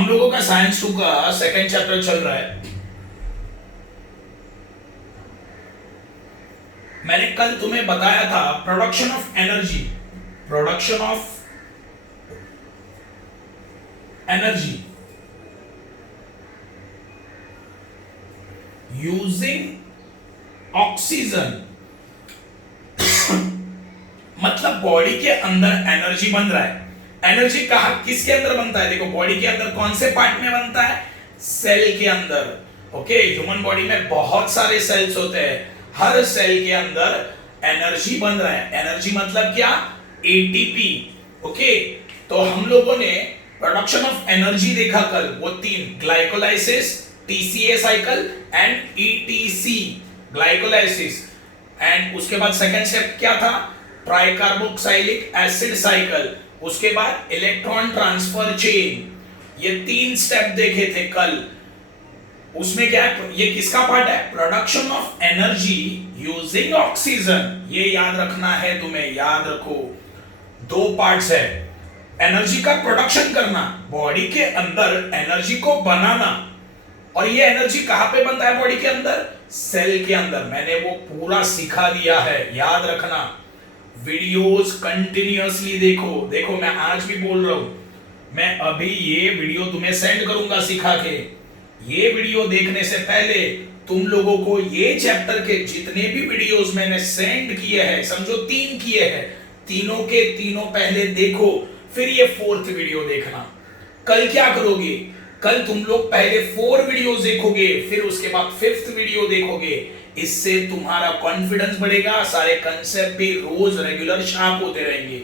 हम लोगों का साइंस 2 का सेकंड चैप्टर चल रहा है। मैंने कल तुम्हें बताया था production of energy, production of energy using oxygen. मतलब बॉडी के अंदर एनर्जी बन रहा है। एनर्जी कहां किसके अंदर बनता है? देखो बॉडी के अंदर कौन से पार्ट में बनता है? सेल के अंदर। ओके, ह्यूमन बॉडी में बहुत सारे सेल्स होते हैं, हर सेल के अंदर एनर्जी बन रहा है। एनर्जी मतलब क्या? एटीपी। ओके, तो हम लोगों ने प्रोडक्शन ऑफ एनर्जी देखा कल, वो तीन, glycolysis, TCA cycle and etc, glycolysis. And उसके बाद सेकंड स्टेप क्या था? Tricarboxylic acid cycle. उसके बाद इलेक्ट्रॉन ट्रांसफर चेन। ये तीन स्टेप देखे थे कल। उसमें क्या है? ये किसका पार्ट है? Production of energy using oxygen. ये याद रखना है तुम्हें, याद रखो। दो पार्ट्स है, एनर्जी का प्रोडक्शन करना, बॉडी के अंदर एनर्जी को बनाना। और ये एनर्जी कहां पे बनता है बॉडी के अंदर? सेल के अंदर। मैंने वो पूरा सिखा दिया है, याद रखना। वीडियोस कंटिन्यूअसली देखो। देखो मैं आज भी बोल रहा हूं, मैं अभी ये वीडियो तुम्हें सेंड करूंगा सिखा के। ये वीडियो देखने से पहले तुम लोगों को ये चैप्टर के जितने भी वीडियोस मैंने सेंड किए हैं, समझो 3 किए हैं, तीनों के तीनों पहले देखो, फिर ये 4th वीडियो देखना। कल क्या करोगे? कल तुम लोग पहले 4 वीडियोस देखोगे, फिर उसके बाद 5th वीडियो देखोगे। इससे तुम्हारा कॉन्फिडेंस बढ़ेगा, सारे कंसेप्ट भी रोज रेगुलर शार्प होते रहेंगे।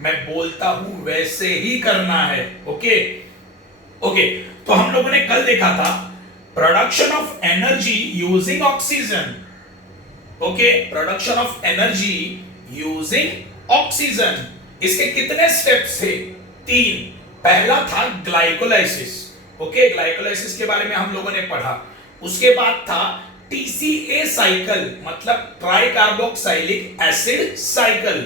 मैं बोलता हूं वैसे ही करना है। ओके ओके, तो हम लोगों ने कल देखा था production of energy using oxygen. Okay, production of energy using oxygen. इसके कितने स्टेप्स थे? 3। पहला था ग्लाइकोलाइसिस। ओके, ग्लाइकोलाइसिस के बारे में हम लोगों ने पढ़ा। उसके बाद था टीसीए साइकिल, मतलब tricarboxylic acid cycle.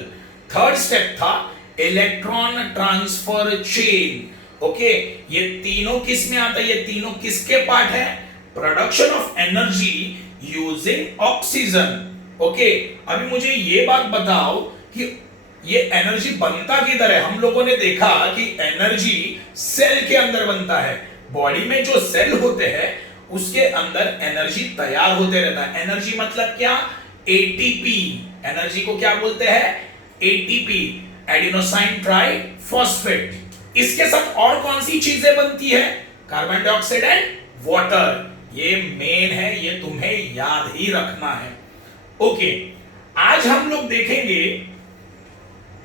Third step था इलेक्ट्रॉन ट्रांसफर चेन। ओके, ये तीनों किस में आता है? ये तीनों किसके पार्ट है? Production of energy using oxygen. Okay, अभी मुझे ये बात बताओ कि ये एनर्जी बनता किधर है? हम लोगों ने देखा कि एनर्जी सेल के अंदर बनता है। बॉडी में जो सेल होते हैं उसके अंदर एनर्जी तैयार होते रहता है। एनर्जी मतलब क्या? एटीपी। एनर्जी को क्या बोलते हैं? ATP, adenosine triphosphate. इसके साथ और कौन सी चीजें बनती है? Carbon dioxide and water. ये मेन है, ये तुम्हें याद ही रखना है। ओके, आज हम लोग देखेंगे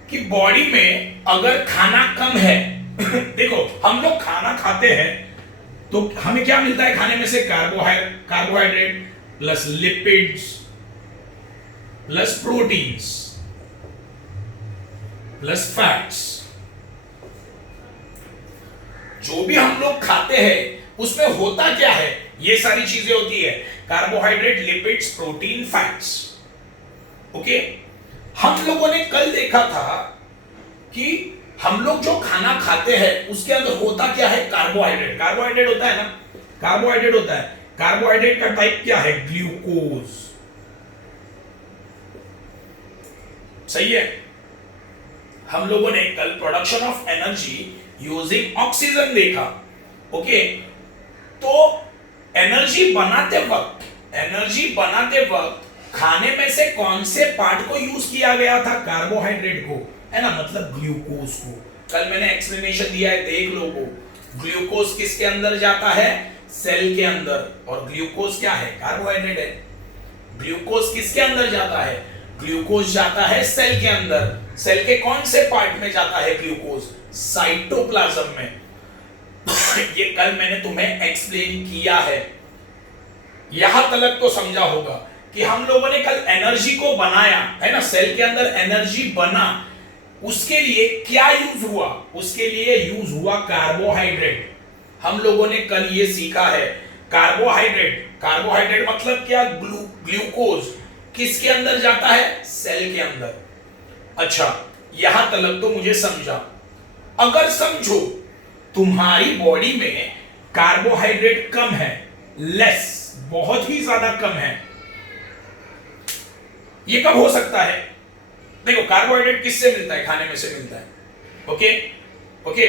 कि बॉडी में अगर खाना कम है देखो हम लोग खाना खाते हैं तो हमें क्या मिलता है खाने में से? Carbohydrate plus lipids plus proteins plus fats. जो भी हम लोग खाते हैं उसमें होता क्या है? ये सारी चीजें होती है, carbohydrate, lipids, protein, fats. Okay, हम लोगों ने कल देखा था कि हम लोग जो खाना खाते हैं उसके अंदर होता क्या है? कार्बोहाइड्रेट। कार्बोहाइड्रेट होता है ना, कार्बोहाइड्रेट होता है। कार्बोहाइड्रेट का टाइप क्या है? ग्लूकोज। सही है। हम लोगों ने कल production of energy using oxygen देखा। ओके, तो एनर्जी बनाते वक्त खाने में से कौन से पार्ट को यूज किया गया था? कार्बोहाइड्रेट को, है ना, मतलब ग्लूकोज को। कल मैंने एक्सप्लेनेशन दिया है, देख लो वो। ग्लूकोज किसके अंदर जाता है? सेल के अंदर। और ग्लूकोज क्या है? कार्बोहाइड्रेट है। ग्लूकोज किसके अंदर जाता है? ग्लूकोज जाता है सेल के अंदर। सेल के कौन से पार्ट में जाता है ग्लूकोज? साइटोप्लाज्म में। ये कल मैंने तुम्हें एक्सप्लेन किया है। यहां तक तो समझा होगा कि हम लोगों ने कल एनर्जी को बनाया, है ना, सेल के अंदर एनर्जी बना, उसके लिए क्या यूज हुआ? उसके लिए यूज हुआ कार्बोहाइड्रेट। हम लोगों ने कल ये सीखा है कार्बोहाइड्रेट। कार्बोहाइड्रेट मतलब क्या? ग्लूकोज किसके अंदर जाता है? सेल के अंदर। अच्छा, यहां तक तो मुझे समझा। अगर समझो तुम्हारी बॉडी में कार्बोहाइड्रेट कम है, लेस, बहुत ही ज्यादा कम है। ये कब हो सकता है? देखो, कार्बोहाइड्रेट किससे मिलता है? खाने में से मिलता है। ओके ओके,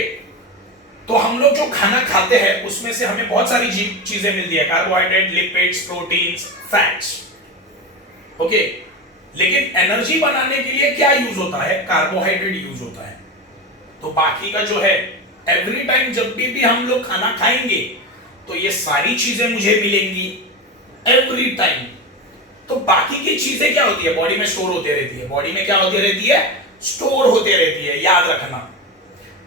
तो हम लोग जो खाना खाते हैं उसमें से हमें बहुत सारी चीजें मिलती है, carbohydrate, lipids, proteins, fats. Okay, लेकिन एनर्जी बनाने के लिए क्या यूज होता है? कार्बोहाइड्रेट यूज होता है। तो बाकी का जो है, एवरी टाइम जब भी हम लोग खाना खाएंगे तो ये सारी चीजें मुझे मिलेंगी एवरी टाइम। तो बाकी की चीजें क्या होती है? बॉडी में स्टोर होते रहती है। बॉडी में क्या होती रहती है? स्टोर होते रहती है। याद रखना,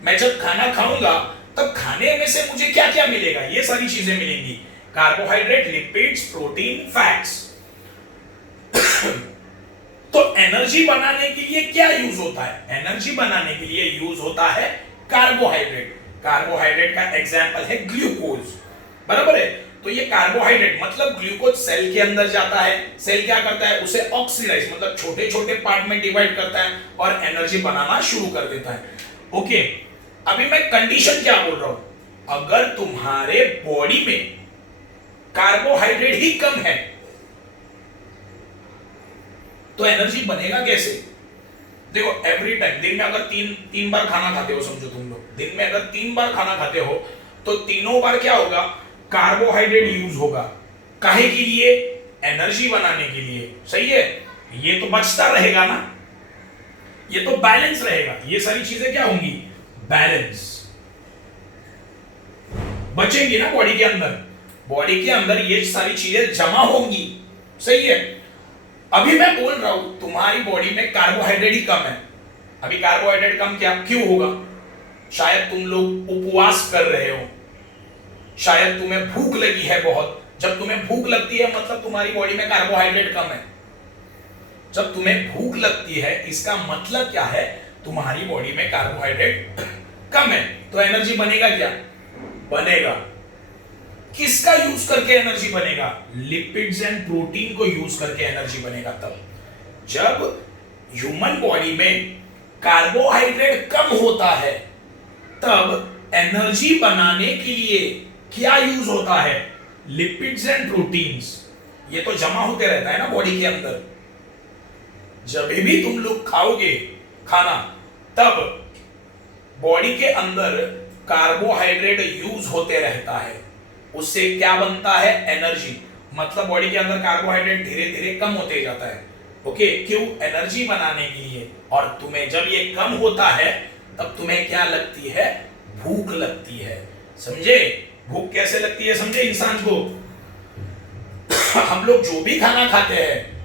मैं जब खाना खाऊंगा तब खाने में से मुझे क्या क्या मिलेगा? ये सारी चीजें मिलेंगी, कार्बोहाइड्रेट, लिपिड्स, प्रोटीन, फैट्स। तो एनर्जी बनाने के लिए क्या यूज होता है? एनर्जी बनाने के लिए यूज होता है कार्बोहाइड्रेट। कार्बोहाइड्रेट का एग्जांपल है ग्लूकोज, बराबर है? तो ये कार्बोहाइड्रेट मतलब ग्लूकोज सेल के अंदर जाता है, सेल क्या करता है? उसे ऑक्सीडाइज मतलब छोटे छोटे पार्ट में डिवाइड करता है और एनर्जी बनाना शुरू कर देता है। ओके, अभी मैं कंडीशन क्या बोल रहा हूं? अगर तुम्हारे बॉडी में कार्बोहाइड्रेट ही कम है तो एनर्जी बनेगा कैसे? देखो, एवरी टाइम दिन में अगर तीन बार खाना खाते हो, समझो तुम लोग दिन में अगर 3 बार खाना खाते हो तो तीनों बार क्या होगा? कार्बोहाइड्रेट यूज होगा। काहे के लिए? एनर्जी बनाने के लिए। सही है? ये तो बचता रहेगा ना, ये तो बैलेंस रहेगा। ये सारी चीजें क्या होंगी? बैलेंस बचेंगी ना बॉडी के अंदर। बॉडी के अंदर ये सारी चीजें जमा होंगी। सही है? अभी मैं बोल रहा हूं तुम्हारी बॉडी में कार्बोहाइड्रेट ही कम है। अभी कार्बोहाइड्रेट कम क्यों होगा? शायद तुम लोग उपवास कर रहे हो, शायद तुम्हें भूख लगी है बहुत। जब तुम्हें भूख लगती है मतलब तुम्हारी बॉडी में कार्बोहाइड्रेट कम है। जब तुम्हें भूख लगती है इसका मतलब क्या है? तुम्हारी बॉडी में कार्बोहाइड्रेट कम है। तो एनर्जी बनेगा क्या? बनेगा। किसका यूज करके एनर्जी बनेगा? लिपिड्स एंड प्रोटीन को यूज करके एनर्जी बनेगा। तब जब ह्यूमन बॉडी में कार्बोहाइड्रेट कम होता है तब एनर्जी बनाने के लिए क्या यूज होता है? Lipids and proteins. ये तो जमा होते रहता है ना बॉडी के अंदर। जब भी तुम लोग खाओगे खाना तब बॉडी के अंदर कार्बोहाइड्रेट यूज होते रहता है। उससे क्या बनता है? एनर्जी। मतलब बॉडी के अंदर कार्बोहाइड्रेट धीरे धीरे कम होते जाता है। ओके, क्यों? एनर्जी बनाने के लिए। और तुम्हें जब ये कम होता है तब तुम्हें क्या लगती है? भूख लगती है। समझे? भूख कैसे लगती है समझे इंसान को? हम लोग जो भी खाना खाते हैं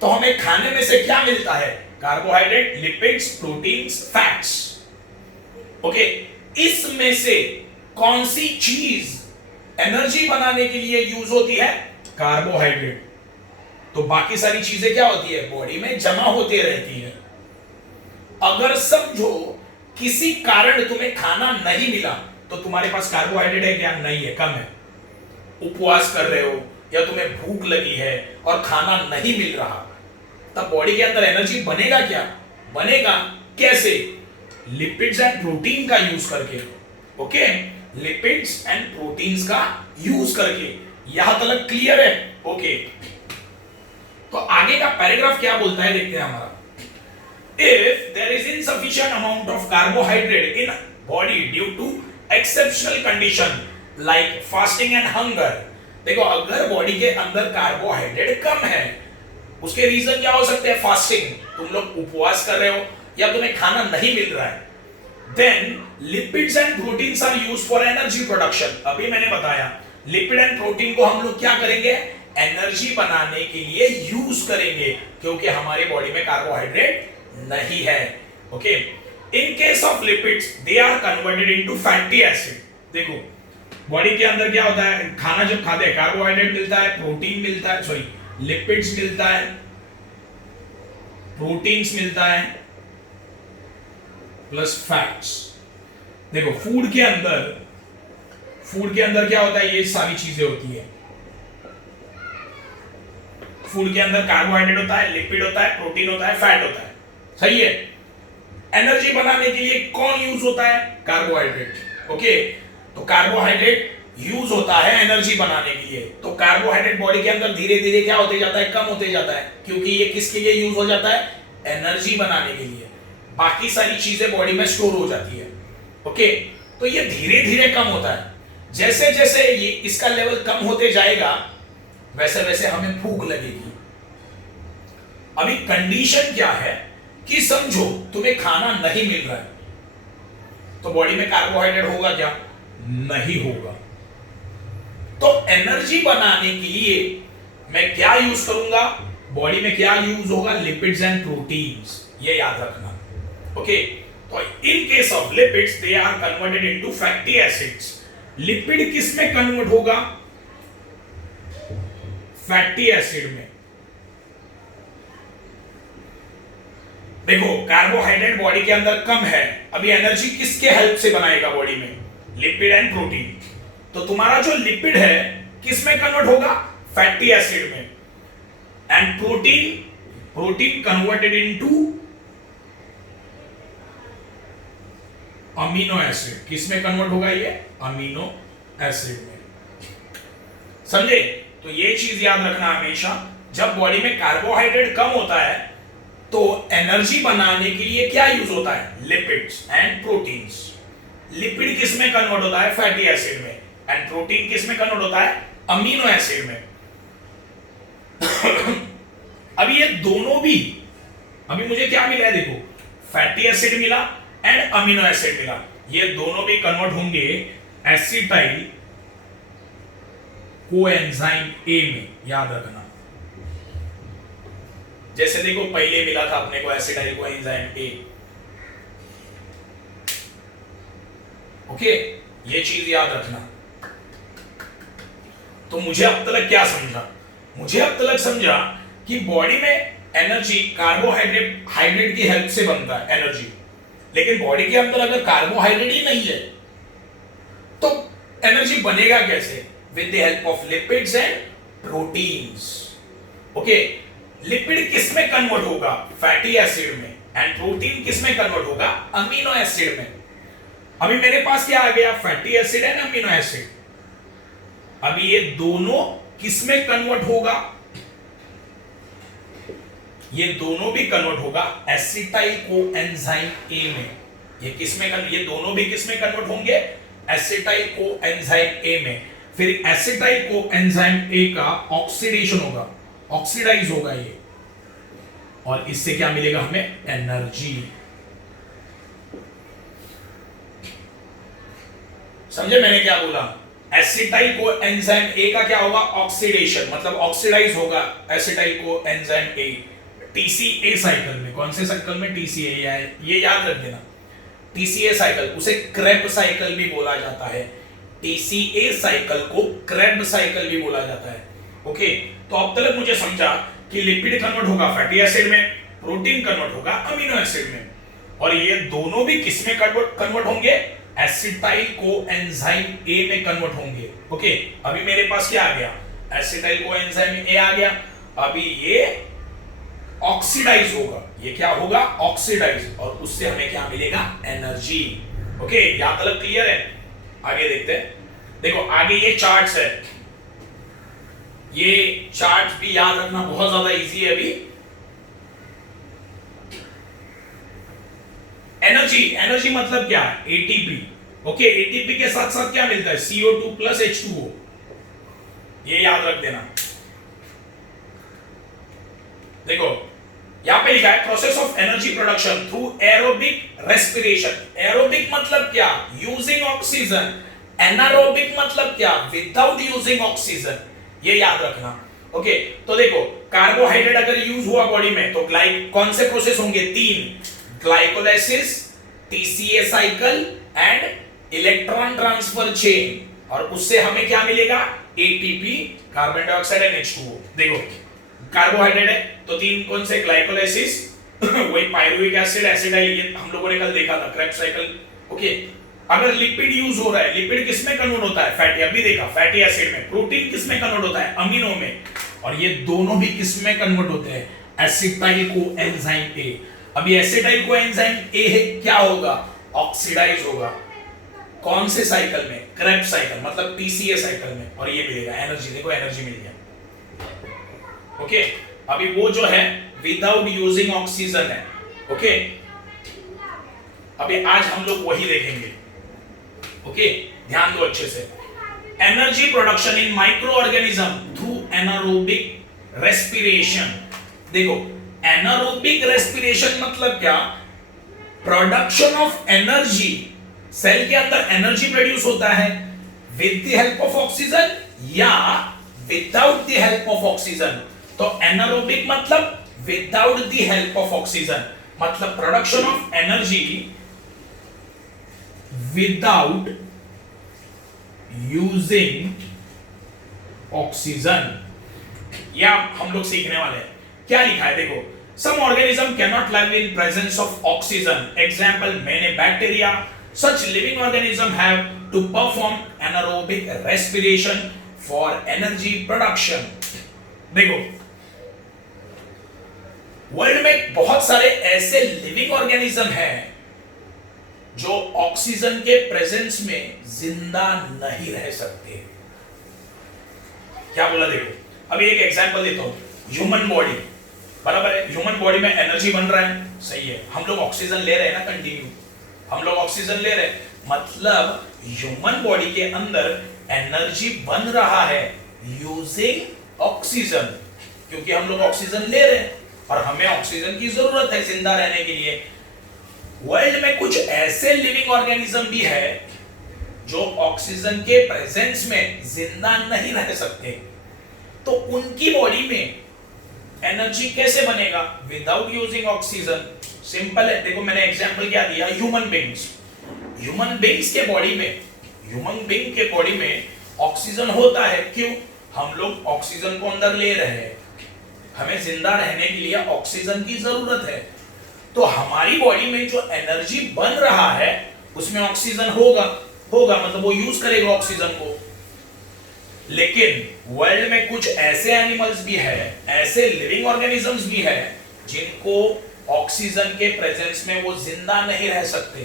तो हमें खाने में से क्या मिलता है? Carbohydrate, lipids, proteins, fats. Okay, इसमें से कौन सी चीज एनर्जी बनाने के लिए यूज होती है? कार्बोहाइड्रेट। तो बाकी सारी चीजें क्या होती है? बॉडी में जमा होती रहती है। अगर समझो किसी कारण तुम्हें खाना नहीं मिला तो तुम्हारे पास कार्बोहाइड्रेट है क्या? नहीं है, कम है। उपवास कर रहे हो या तुम्हें भूख लगी है और खाना नहीं मिल रहा, तब बॉडी के अंदर एनर्जी बनेगा क्या? बनेगा। कैसे? लिपिड्स एंड प्रोटीन का यूज करके। ओके, लिपिड्स एंड प्रोटीन्स का यूज करके। यहां तक क्लियर है? ओके, तो आगे का पैराग्राफ क्या बोलता है देखते हैं हमारा। If there is insufficient amount of carbohydrate in body due to exceptional condition like fasting and hunger, देखो अगर बॉडी के अंदर कार्बोहाइड्रेट कम है उसके रीजन क्या हो सकते हैं? फास्टिंग, तुम लोग उपवास कर रहे हो या तुम्हें खाना नहीं मिल रहा है। Then lipids and proteins are used for energy production. अभी मैंने बताया लिपिड एंड प्रोटीन को हम लोग क्या करेंगे? एनर्जी बनाने के लिए यूज करेंगे क्योंकि हमारी बॉडी में कार्बोहाइड्रेट नहीं है। Okay, in case of lipids they are converted into fatty acid. देखो बॉडी के अंदर क्या होता है? खाना जब खाते हैं कार्बोहाइड्रेट मिलता है, प्रोटीन मिलता है, सॉरी लिपिड्स मिलता है, प्रोटीन्स मिलता है प्लस फैट्स। देखो फूड के अंदर क्या होता है? ये सारी चीजें होती है। फूड के अंदर कार्बोहाइड्रेट होता है, लिपिड होता है, प्रोटीन होता है, फैट होता है। सही है? एनर्जी बनाने के लिए कौन यूज होता है? कार्बोहाइड्रेट। ओके, तो कार्बोहाइड्रेट यूज होता है एनर्जी बनाने के लिए। तो कार्बोहाइड्रेट बॉडी के अंदर धीरे धीरे क्या होते जाता है, कम होते जाता है, क्योंकि ये किसके लिए यूज हो जाता है, एनर्जी बनाने के लिए। बाकी सारी चीजें बॉडी में स्टोर हो जाती है। ओके, तो ये धीरे धीरे कम होता है। जैसे जैसे ये इसका लेवल कम होते जाएगा वैसे वैसे हमें भूख लगेगी। अभी कंडीशन क्या है कि समझो तुम्हें खाना नहीं मिल रहा है, तो बॉडी में कार्बोहाइड्रेट होगा क्या, नहीं होगा। तो एनर्जी बनाने के लिए मैं क्या यूज करूंगा, बॉडी में क्या यूज होगा, लिपिड्स एंड प्रोटीन्स, ये याद रखना। ओके, तो in case of lipids they are converted into fatty acids. Lipid किस में कन्वर्ट होगा, फैटी एसिड में। देखो कार्बोहाइड्रेट बॉडी के अंदर कम है, अभी एनर्जी किसके हेल्प से बनाएगा बॉडी में, लिपिड एंड प्रोटीन। तो तुम्हारा जो लिपिड है किस में कन्वर्ट होगा, फैटी एसिड में। And protein converted into amino acid. किस में कन्वर्ट होगा ये, अमीनो एसिड में। समझे? तो ये चीज याद रखना हमेशा, जब बॉडी में कार्बोहाइड्रेट कम होता है तो एनर्जी बनाने के लिए क्या यूज होता है, लिपिड्स एंड प्रोटीन्स। लिपिड किस में कन्वर्ट होता है, फैटी एसिड में। एंड प्रोटीन किस में कन्वर्ट होता है, अमीनो एसिड में। अभी ये दोनों भी, अभी मुझे क्या मिला है, देखो फैटी एसिड मिला एंड अमीनो एसिड मिला, ये दोनों भी कन्वर्ट होंगे एसिटाइल कोएंजाइम ए में, याद रखना। जैसे देखो पहले मिला था अपने को एसिटाइल कोएंजाइम ए। ओके, ये चीज याद रखना। तो मुझे अब तक क्या समझा, मुझे अब तक समझा कि बॉडी में एनर्जी कार्बोहाइड्रेट की हेल्प से बनता है एनर्जी, लेकिन बॉडी के अंदर अगर कार्बोहाइड्रेट ही नहीं है तो एनर्जी बनेगा कैसे, with the help of lipids and proteins. Okay, lipid किस में कन्वर्ट होगा, फैटी एसिड में। एंड प्रोटीन किस में कन्वर्ट होगा, अमीनो एसिड में। अभी मेरे पास क्या आ गया, fatty acid and amino acid. अभी ये दोनों किस में कन्वर्ट होगा, ये दोनों भी कन्वर्ट होगा एसिटाइल कोएंजाइम ए में। ये किस में ये दोनों भी किस में कन्वर्ट होंगे, एसिटाइल कोएंजाइम ए में। फिर एसिटाइल कोएंजाइम ए का ऑक्सीडेशन होगा, ऑक्सीडाइज होगा ये, और इससे क्या मिलेगा हमें, एनर्जी। समझे मैंने क्या बोला, एसिटाइल कोएंजाइम ए का क्या होगा, ऑक्सीडेशन, मतलब ऑक्सीडाइज होगा acetyl coenzyme A TCA cycle में। कौन से साइकिल में, टीसीए, ये याद रख देना, टीसीए साइकिल, उसे क्रेब साइकिल भी बोला जाता है। टीसीए साइकिल को क्रेब साइकिल भी बोला जाता है। ओके, तो अब तक मुझे समझा कि लिपिड कन्वर्ट होगा फैटी एसिड में, प्रोटीन कन्वर्ट होगा अमीनो एसिड में, और ये दोनों भी किस में कन्वर्ट होंगे, एसिटाइल कोएंजाइम ए में कन्वर्ट होंगे। ओके, अभी मेरे पास क्या आ गया, एसिटाइल कोएंजाइम ए आ गया। अभी ये ऑक्सीडाइज होगा, ये क्या होगा, ऑक्सीडाइज, और उससे हमें क्या मिलेगा, एनर्जी। ओके, यहां तक क्लियर है? आगे देखते हैं। देखो आगे ये चार्ट्स है, ये चार्ट्स भी याद रखना बहुत ज्यादा इजी है। अभी एनर्जी मतलब क्या है, एटीपी। ओके, एटीपी के साथ साथ क्या मिलता है, CO2 प्लस H2O, ये याद रख देना। देखो यहां पे लिखा है process of energy production through aerobic respiration. Aerobic मतलब क्या, यूजिंग ऑक्सीजन। एनारोबिक मतलब क्या, विदाउट यूजिंग ऑक्सीजन, ये याद रखना। ओके, तो देखो कार्बोहाइड्रेट अगर यूज हुआ बॉडी में तो कौन से प्रोसेस होंगे, 3, glycolysis, TCA cycle and electron transfer chain, और उससे हमें क्या मिलेगा, ATP, carbon dioxide and H2O। देखो कार्बोहाइड्रेट है तो 3 कौन से, ग्लाइकोलाइसिस, वही पायरुविक एसिड, एसिडाइल, ये हम लोगों ने कल देखा था, क्रेब्स साइकिल। ओके, अगर लिपिड यूज हो रहा है, लिपिड किस में कन्वर्ट होता है, फैटी, अभी देखा फैटी एसिड में। प्रोटीन किस में कन्वर्ट होता है, अमीनो में, और ये दोनों भी किस में कन्वर्ट होते हैं, एसिटाइल कोएंजाइम ए। अभी एसिटाइल कोएंजाइम ए क्या होगा, ऑक्सीडाइज होगा। कौन से साइकिल में? क्रेब्स साइकिल, मतलब पीसीए साइकिल में। और ये मिलेगा एनर्जी, देखो एनर्जी मिल गया। ओके, अभी वो जो है विदाउट यूजिंग ऑक्सीजन है। ओके, अभी आज हम लोग वही देखेंगे। ओके, ध्यान दो अच्छे से। Energy production in micro organism through anaerobic respiration. देखो एनारोबिक रेस्पिरेशन मतलब क्या? Production of energy. सेल के अंदर एनर्जी प्रोड्यूस होता है with the help of oxygen या without the help of oxygen. तो एनारोबिक मतलब without the help of oxygen, मतलब production of energy without using oxygen. या हम लोग सीखने वाले हैं। क्या लिखा है देखो, some organism cannot live in presence of oxygen, example many bacteria, such living organism have to perform anaerobic respiration for energy production। देखो वर्ल्ड में बहुत सारे ऐसे लिविंग ऑर्गेनिज्म हैं जो ऑक्सीजन के प्रेजेंस में जिंदा नहीं रह सकते। क्या बोला देखो, अभी एक एग्जांपल देता हूं, ह्यूमन बॉडी, बराबर है, ह्यूमन बॉडी में एनर्जी बन रहा है, सही है, हम लोग ऑक्सीजन ले रहे हैं ना कंटिन्यू, हम लोग ऑक्सीजन ले रहे हैं, मतलब ह्यूमन बॉडी के अंदर एनर्जी बन रहा है यूजिंग ऑक्सीजन, क्योंकि हम लोग ऑक्सीजन ले रहे हैं और हमें ऑक्सीजन की जरूरत है जिंदा रहने के लिए। वर्ल्ड में कुछ ऐसे लिविंग ऑर्गेनिज्म भी है जो ऑक्सीजन के प्रेजेंस में जिंदा नहीं रह सकते, तो उनकी बॉडी में एनर्जी कैसे बनेगा? Without using oxygen. सिंपल है, देखो मैंने एग्जांपल क्या दिया, ह्यूमन बीइंग्स। ह्यूमन बीइंग्स के बॉडी में, ह्यूमन बीइंग के बॉडी में ऑक्सीजन होता है, क्यों? हम लोग ऑक्सीजन को अंदर ले रहे हैं, हमें जिंदा रहने के लिए ऑक्सीजन की जरूरत है, तो हमारी बॉडी में जो एनर्जी बन रहा है उसमें ऑक्सीजन होगा, मतलब वो यूज करेगा ऑक्सीजन को। लेकिन वर्ल्ड में कुछ ऐसे एनिमल्स भी है, ऐसे लिविंग ऑर्गेनिजम्स भी है जिनको ऑक्सीजन के प्रेजेंस में वो जिंदा नहीं रह सकते,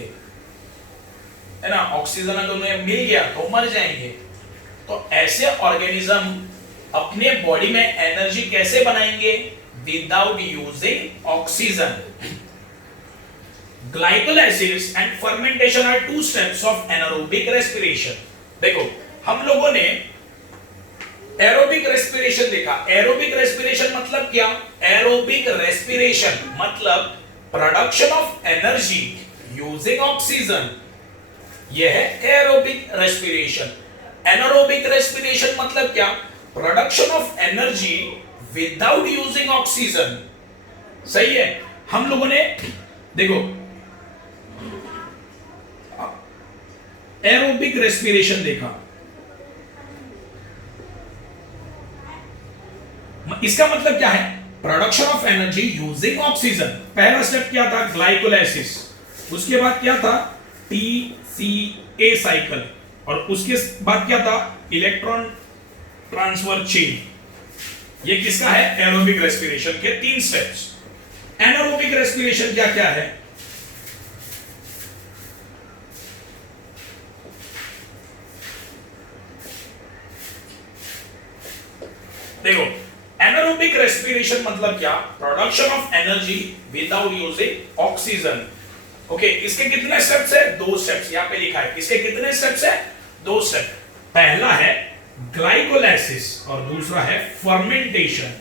है ना, ऑक्सीजन अगर उन्हें मिल गया तो मर जाएंगे। तो ऐसे ऑर्गेनिज्म अपने बॉडी में एनर्जी कैसे बनाएंगे? Without using oxygen. Glycolysis and fermentation are two steps of anaerobic respiration. देखो हम लोगों ने एरोबिक रेस्पिरेशन देखा। एरोबिक रेस्पिरेशन मतलब क्या? एरोबिक रेस्पिरेशन मतलब production of energy using oxygen, यह है एरोबिक रेस्पिरेशन। एनारोबिक रेस्पिरेशन मतलब क्या? Production of energy without using oxygen, सही है। हम लोगों ने देखो एरोबिक रेस्पिरेशन देखा, इसका मतलब क्या है? Production of energy using oxygen. पहला स्टेप क्या था? ग्लाइकोलाइसिस। उसके बाद क्या था? TCA cycle. और उसके बाद क्या था? Electron transfer chain. ये किसका है? एरोबिक रेस्पिरेशन के 3 स्टेप्स। एनारोबिक रेस्पिरेशन क्या क्या है? देखो एनारोबिक रेस्पिरेशन मतलब क्या? Production of energy without using oxygen. Okay, इसके कितने स्टेप्स है? 2 स्टेप्स यहां पे लिखा है। इसके कितने स्टेप्स है? 2 स्टेप। पहला है ग्लाइकोलाइसिस और दूसरा है फर्मेंटेशन।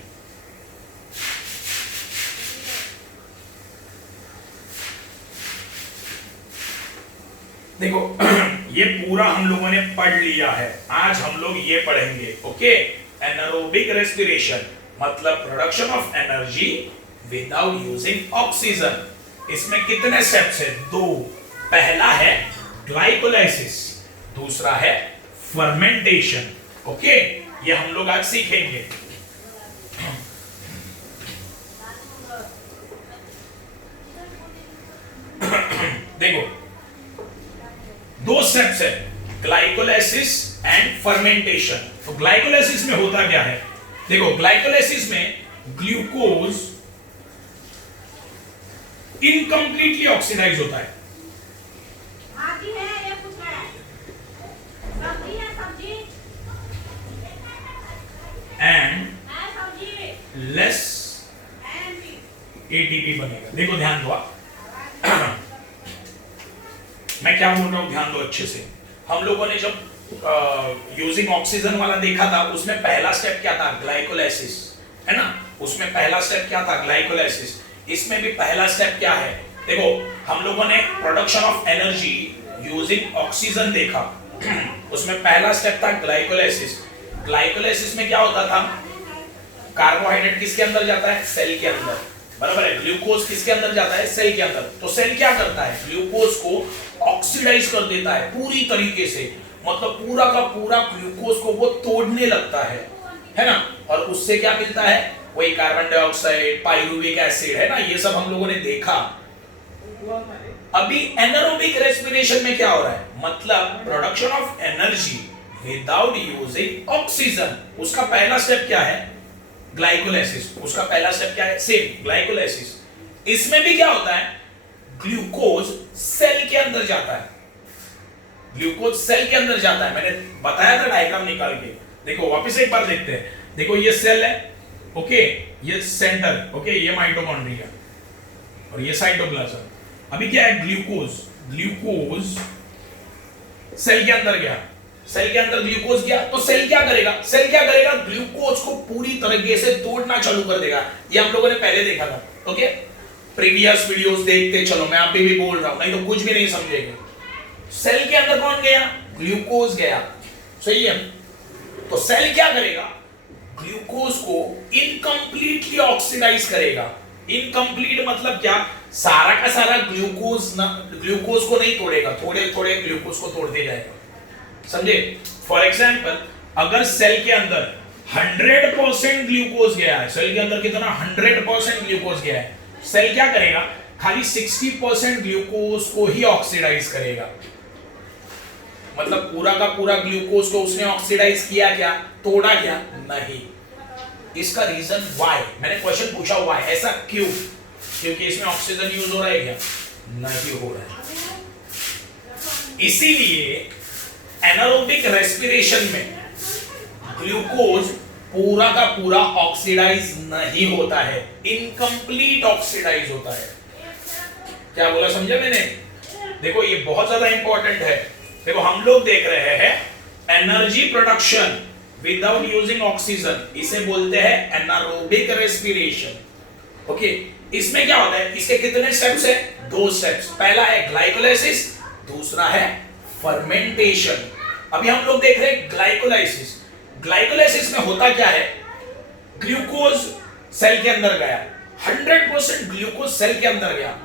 देखो ये पूरा हम लोगों ने पढ़ लिया है, आज हम लोग ये पढ़ेंगे। ओके, एनारोबिक रेस्पिरेशन मतलब production of energy without using oxygen. इसमें कितने स्टेप्स है? 2। पहला है ग्लाइकोलाइसिस, दूसरा है फर्मेंटेशन। ओके, ये हम लोग आज सीखेंगे। देखो 2 स्टेप्स है, ग्लाइकोलाइसिस एंड फर्मेंटेशन। तो ग्लाइकोलाइसिस में होता क्या है? देखो ग्लाइकोलाइसिस में ग्लूकोज इनकम्प्लीटली ऑक्सीडाइज होता है। लेस एटीपी बनेगा। देखो ध्यान दो आप, मैं क्या बोल रहा हूं, ध्यान दो अच्छे से। हम लोगों ने जब यूजिंग ऑक्सीजन वाला देखा था, उसमें पहला स्टेप क्या था, ग्लाइकोलाइसिस, है ना। उसमें पहला स्टेप क्या था, ग्लाइकोलाइसिस। इसमें भी पहला स्टेप क्या है, देखो हम लोगों ने production of energy using oxygen देखा, उसमें पहला स्टेप था ग्लाइकोलाइसिस। ग्लाइकोलाइसिस में क्या होता था, कार्बोहाइड्रेट किसके अंदर जाता है, सेल के अंदर, बराबर है। ग्लूकोज किसके अंदर जाता है, सेल के अंदर। तो सेल क्या करता है, ग्लूकोज को ऑक्सीडाइज कर देता है पूरी तरीके से, मतलब पूरा का पूरा ग्लूकोज को वो तोड़ने लगता है ना। और उससे क्या मिलता है, वही कार्बन डाइऑक्साइड, पाइरुविक एसिड, है ना, ये सब हम लोगों ने देखा। अभी एनारोबिक रेस्पिरेशन में क्या हो रहा है, मतलब production of energy without using oxygen. उसका पहला स्टेप क्या है, ग्लाइकोलाइसिस। उसका पहला स्टेप क्या है, सेम ग्लाइकोलाइसिस। इसमें भी क्या होता है, ग्लूकोज सेल के अंदर जाता है, ग्लूकोज सेल के अंदर जाता है। मैंने बताया था डायग्राम निकाल के, देखो वापस एक बार देखते हैं। देखो ये सेल है, ओके, ये सेंटर, ओके, ये माइटोकॉन्ड्रिया और ये साइटोप्लाज्म। अभी क्या है, ग्लूकोज, ग्लूकोज सेल के अंदर गया, सेल के अंदर ग्लूकोज गया, तो सेल क्या करेगा, सेल क्या करेगा, ग्लूकोज को पूरी तरीके से तोड़ना चालू कर देगा। ये हम लोगों ने पहले देखा था, ओके। प्रीवियस वीडियोस देखते चलो, मैं आप भी बोल रहा हूं, नहीं तो कुछ भी नहीं समझेंगे। सेल के अंदर कौन गया, ग्लूकोज गया, सही है। तो सेल क्या करेगा, ग्लूकोज को इनकम्प्लीटली ऑक्सीडाइज करेगा। इनकम्प्लीट मतलब क्या, सारा का सारा ग्लूकोज को नहीं तोड़ेगा, थोड़े थोड़े ग्लूकोज को तोड़ते जाएगा, समझे। फॉर एग्जाम्पल, अगर सेल के अंदर 100% ग्लूकोज गया है, सेल के अंदर कितना 100% ग्लूकोज गया है, सेल क्या करेगा, खाली 60% ग्लूकोज को ही ऑक्सीडाइज करेगा। मतलब पूरा का पूरा ग्लूकोज को उसने ऑक्सीडाइज किया क्या, तोड़ा क्या, नहीं। इसका रीजन व्हाई, मैंने क्वेश्चन पूछा व्हाई, ऐसा क्यों, क्योंकि इसमें ऑक्सीजन यूज हो रहा है क्या, नहीं हो रहा है। इसीलिए एनारोबिक रेस्पिरेशन में ग्लूकोज पूरा का पूरा ऑक्सीडाइज नहीं होता है, इनकम्प्लीट ऑक्सीडाइज होता है। क्या बोला, समझे मैंने। देखो ये बहुत ज्यादा इंपॉर्टेंट है। देखो हम लोग देख रहे हैं energy production without using oxygen, इसे बोलते हैं एनारोबिक रेस्पिरेशन, ओके। इसमें क्या होता है, इसके कितने स्टेप्स है, 2 स्टेप्स। पहला है ग्लाइकोलाइसिस, दूसरा है फर्मेंटेशन। अभी हम लोग देख रहे हैं ग्लाइकोलाइसिस। ग्लाइकोलाइसिस में होता क्या है, ग्लूकोज सेल के अंदर गया, 100% ग्लूकोज सेल के अंदर गया,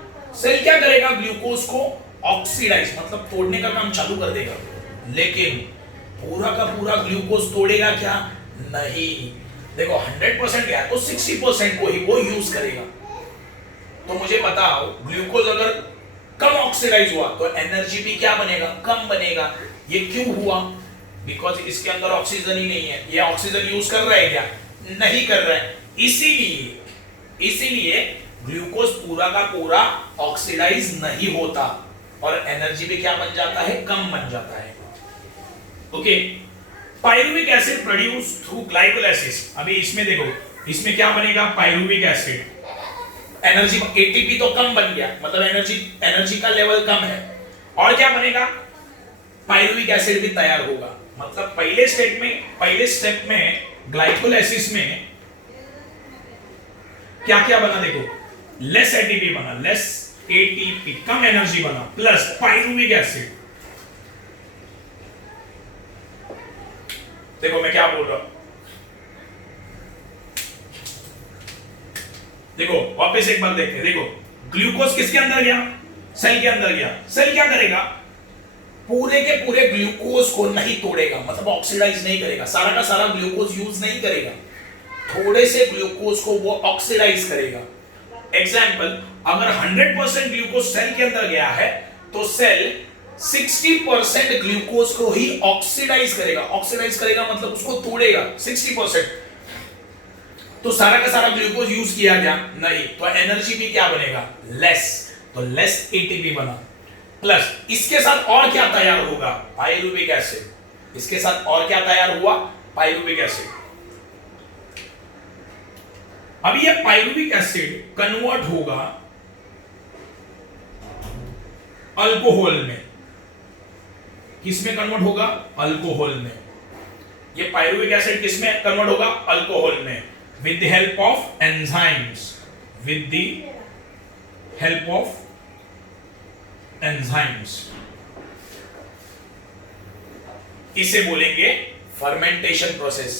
सेल क्या करेगा, ग्लूकोज को ऑक्सीडाइज मतलब तोड़ने का काम चालू कर देगा। लेकिन पूरा का पूरा ग्लूकोज तोड़ेगा क्या, नहीं। देखो 100% गया तो 60% को ही वो यूज करेगा। तो मुझे बताओ, ग्लूकोज अगर कम ऑक्सीडाइज हुआ तो एनर्जी भी क्या बनेगा, कम बनेगा। ये क्यों हुआ, बिकॉज इसके अंदर ऑक्सीजन ही नहीं है। ये ऑक्सीजन यूज कर रहा है क्या, नहीं कर रहा है। इसीलिए ग्लूकोज पूरा का पूरा ऑक्सीडाइज नहीं होता और एनर्जी भी क्या बन जाता है, कम बन जाता है, okay. Pyruvic acid produce through glycolysis. अभी इसमें देखो, इसमें क्या बनेगा, पाइरुविक एसिड, एनर्जी एटीपी तो कम बन गया, मतलब एनर्जी का लेवल कम है। और क्या बनेगा, पाइरुविक एसिड भी तैयार होगा। मतलब पहले स्टेप में ग्लाइकोलाइसिस में क्या क्या बना, देखो लेस एटीपी बना, लेस एटीपी कम एनर्जी बना, प्लस पाइरुविक एसिड। देखो मैं क्या बोल रहा हूं, देखो वापस एक बार देखते हैं। देखो ग्लूकोज किसके अंदर गया, सेल के अंदर गया, सेल क्या करेगा, पूरे के पूरे ग्लूकोज को नहीं तोड़ेगा, मतलब ऑक्सीडाइज नहीं करेगा, सारा का सारा ग्लूकोज यूज नहीं करेगा, थोड़े से ग्लूकोज को वो ऑक्सीडाइज करेगा। एग्जाम्पल, अगर 100% ग्लूकोज सेल के अंदर गया है तो सेल 60% ग्लूकोज को ही ऑक्सीडाइज करेगा। ऑक्सीडाइज करेगा मतलब उसको तोड़ेगा 60%। तो सारा का सारा ग्लूकोज यूज किया गया नहीं, तो एनर्जी भी क्या बनेगा, लेस। तो लेस एटीपी बना, प्लस इसके साथ और क्या तैयार होगा, पाइरुविक एसिड। इसके साथ और क्या तैयार हुआ, पाइरुविक एसिड। अब ये पायरुविक एसिड कन्वर्ट होगा अल्कोहल में। किसमें कन्वर्ट होगा? अल्कोहल में। ये पायरुविक एसिड किसमें कन्वर्ट होगा? अल्कोहल में, with the help of enzymes. With the help of enzymes. इसे बोलेंगे फर्मेंटेशन प्रोसेस।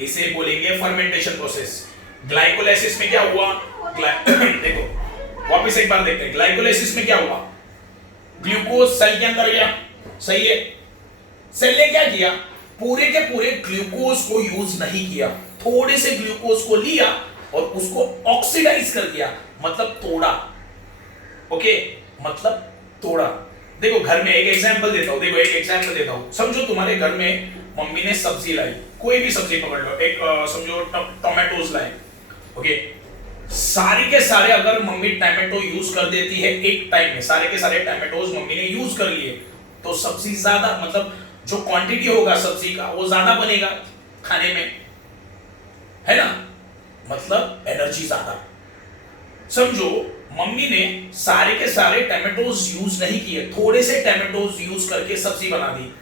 इसे बोलेंगे फर्मेंटेशन प्रोसेस। ग्लाइकोलाइसिस में क्या हुआ? देखो वापस एक बार देखते हैं। ग्लाइकोलाइसिस में क्या हुआ? ग्लूकोज सेल के अंदर गया, सही है। सेल ने क्या किया? पूरे के पूरे ग्लूकोज को यूज नहीं किया, थोड़े से ग्लूकोज को लिया और उसको ऑक्सीडाइज कर दिया, मतलब तोड़ा। ओके, मतलब तोड़ा। देखो घर में एक एग्जांपल देता हूं, देखो एक एग्जांपल देता हूं। समझो तुम्हारे घर में मम्मी ने सब्जी लाई, कोई भी सब्जी पकड़ लो, एक समझो टोमेटोज लाए। ओके, सारे के सारे अगर मम्मी टोमेटो यूज कर देती है एक टाइम में, सारे के सारे टोमेटोज मम्मी ने यूज कर लिए, तो सब्जी ज्यादा, मतलब जो क्वांटिटी होगा सब्जी का वो ज्यादा बनेगा खाने में, है ना? मतलब एनर्जी ज्यादा। समझो मम्मी ने सारे के सारे टोमेटोज यूज नहीं किए, थोड़े से टोमेटोज यूज करके सब्जी बना दी,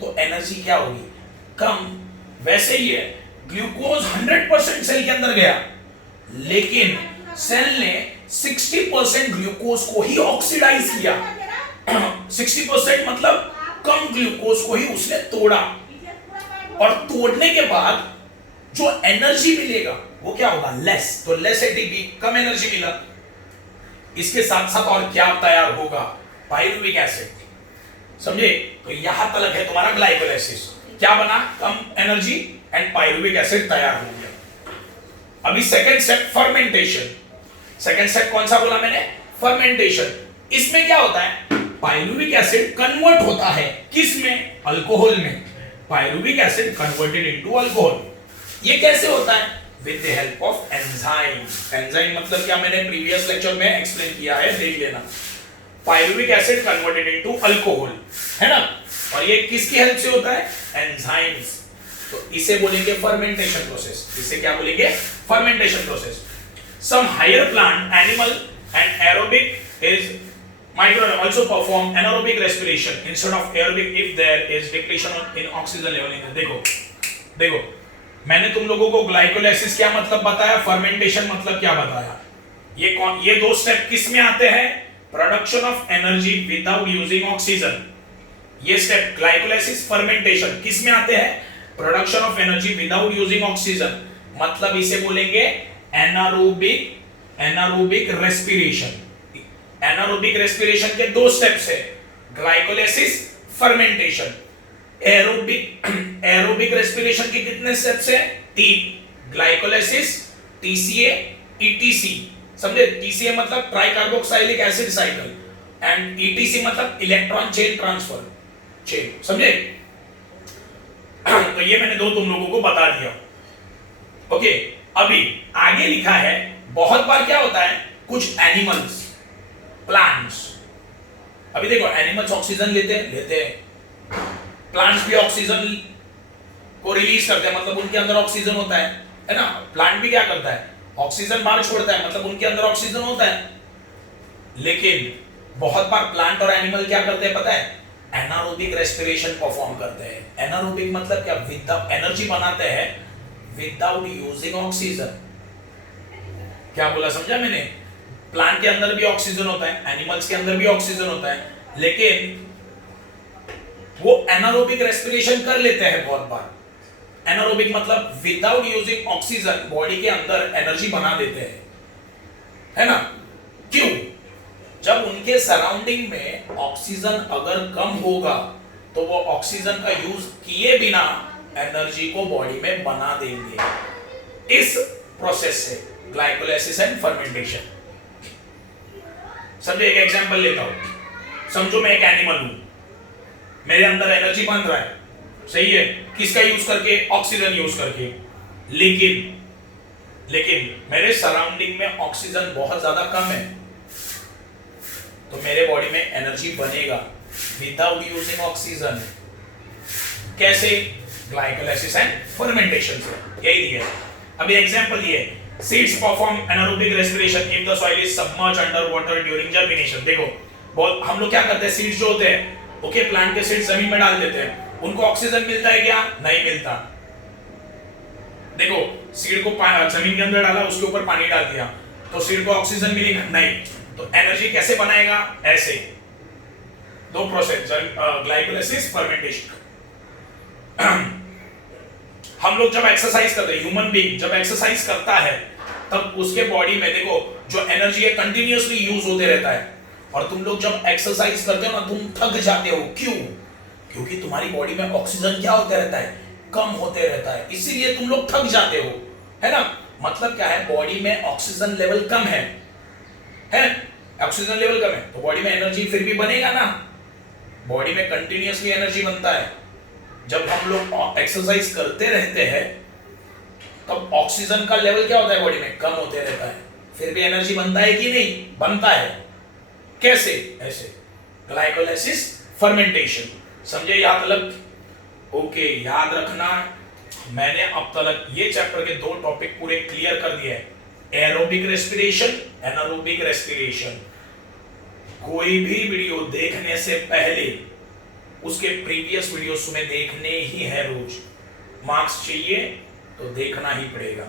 तो एनर्जी क्या होगी? कम। वैसे ही है, ग्लूकोज 100% सेल के अंदर गया, लेकिन सेल ने 60% ग्लूकोज को ही ऑक्सीडाइज किया। 60% मतलब कम ग्लूकोज को ही उसने तोड़ा, और तोड़ने के बाद जो एनर्जी मिलेगा वो क्या होगा? लेस। तो लेस एटीपी, कम एनर्जी मिला। इसके साथ साथ और क्या तैयार होगा? Pyruvic acid. समझे? तो यहां तक है तुम्हारा ग्लाइकोलाइसिस। क्या बना? कम एनर्जी एंड पायरुविक एसिड तैयार हो गया। अभी second step fermentation. Second step कौन सा बोला मैंने? फर्मेंटेशन। इसमें क्या होता है? पायरुविक एसिड कन्वर्ट होता है किसमें? अल्कोहल में। Pyruvic acid converted into alcohol. ये कैसे होता है? With the help of enzyme. Enzyme मतलब क्या, मैंने प्रीवियस लेक्चर में एक्सप्लेन किया है, देख लेना। Pyruvic acid converted into alcohol, है ना? और ये किसकी हेल्प से होता है? एंजाइम्स। तो इसे बोलेंगे फर्मेंटेशन प्रोसेस। इसे क्या बोलेंगे? Fermentation process. Some higher plant, animal and aerobic is micro also perform anaerobic respiration instead of aerobic if there is depletion in oxygen level in the। देखो मैंने तुम लोगों को ग्लाइकोलाइसिस क्या मतलब बताया, फर्मेंटेशन मतलब क्या बताया। ये दो स्टेप किस में आते हैं? Production of energy without using oxygen. ये स्टेप ग्लाइकोलाइसिस, फर्मेंटेशन किस में आते हैं? Production of energy without using oxygen. मतलब इसे बोलेंगे एनारोबिक रेस्पिरेशन। एनारोबिक रेस्पिरेशन के दो स्टेप्स है, ग्लाइकोलाइसिस, फर्मेंटेशन। एरोबिक रेस्पिरेशन के कितने स्टेप्स है? 3। Glycolysis, TCA, etc. समझे? टीसीए मतलब tricarboxylic acid cycle and etc मतलब इलेक्ट्रॉन चेन ट्रांसफर चेन। समझे? तो ये मैंने दो तुम लोगों को बता दिया। ओके, अभी आगे लिखा है, बहुत बार क्या होता है, कुछ एनिमल्स, प्लांट्स, अभी देखो एनिमल्स ऑक्सीजन लेते हैं, प्लांट्स भी ऑक्सीजन को रिलीज करते हैं, मतलब उनके अंदर ऑक्सीजन होता है ना? प्लांट भी क्या करता है? ऑक्सीजन बाहर छोड़ता है, मतलब उनके अंदर ऑक्सीजन होता है। लेकिन बहुत बार प्लांट और एनिमल क्या करते हैं पता है? एनारोबिक रेस्पिरेशन परफॉर्म करते हैं। एनारोबिक मतलब क्या? विदाउट एनर्जी बनाते हैं विदाउट यूजिंग ऑक्सीजन। क्या बोला, समझा मैंने? प्लांट के अंदर भी ऑक्सीजन होता है, एनिमल्स के अंदर भी ऑक्सीजन होता है, लेकिन वो एनारोबिक रेस्पिरेशन कर लेते हैं बहुत बार। एनारोबिक मतलब विदाउट यूजिंग ऑक्सीजन बॉडी के अंदर एनर्जी बना देते हैं, है ना? क्यों? जब उनके सराउंडिंग में ऑक्सीजन अगर कम होगा तो वो ऑक्सीजन का यूज किए बिना एनर्जी को बॉडी में बना देंगे। इस प्रोसेस से ग्लाइकोलाइसिस एंड फर्मेंटेशन। समझे? एक एग्जांपल लेता हूं। समझो मैं एक एनिमल हूं, मेरे अंदर एनर्जी बन रहा है, सही है, किसका यूज करके? ऑक्सीजन यूज करके। लेकिन मेरे सराउंडिंग में ऑक्सीजन बहुत ज्यादा कम है, तो मेरे बॉडी में एनर्जी बनेगा विदाउट यूजिंग ऑक्सीजन। कैसे? ग्लाइकोलाइसिस एंड फर्मेंटेशन से। यही दिया है। अभी एग्जांपल ये, seeds perform anaerobic respiration if the soil is submerged under water during germination. देखो बहुत हम लोग क्या करते हैं, सीड्स जो होते हैं ओके प्लांट के सीड्स जमीन में डाल देते हैं, उनको ऑक्सीजन मिलता है क्या? नहीं मिलता। देखो सीड को जमीन के अंदर डाला, उसके ऊपर पानी डाल दिया, तो सीड को ऑक्सीजन मिलेगा नहीं, तो एनर्जी कैसे बनाएगा? ऐसे दो प्रोसेस, ग्लाइकोलाइसिस, फर्मेंटेशन। हम लोग जब एक्सरसाइज करते हैं, ह्यूमन बीइंग जब एक्सरसाइज करता है तब उसके बॉडी में देखो जो एनर्जी है कंटिन्यूअसली यूज होते रहता है, और तुम लोग जब एक्सरसाइज करते हो ना तुम थक जाते हो। क्यों? क्योंकि तुम्हारी बॉडी में ऑक्सीजन क्या होते रहता है? कम होते रहता है, इसीलिए तुम लोग थक जाते हो, है ना। मतलब क्या है, बॉडी में ऑक्सीजन लेवल कम है ऑक्सीजन लेवल कम है तो बॉडी में एनर्जी फिर भी बनेगा ना। बॉडी में कंटिन्यूअसली एनर्जी बनता है। जब हम लोग एक्सरसाइज करते रहते हैं तब ऑक्सीजन का लेवल क्या होता है बॉडी में? कम होते रहता है, फिर भी एनर्जी बनता है कि नहीं? बनता है। कैसे? ऐसे ग्लाइकोलाइसिस, फर्मेंटेशन। समझे यहाँ तक? ओके, याद रखना मैंने अब तक ये चैप्टर के 2 टॉपिक पूरे क्लियर कर दिए हैं, एरोबिक रेस्पिरेशन, एनारोबिक रेस्पिरेशन। कोई भी वीडियो देखने से पहले उसके प्रीवियस वीडियोस में देखने ही है रोज। मार्क्स चाहिए तो देखना ही पड़ेगा।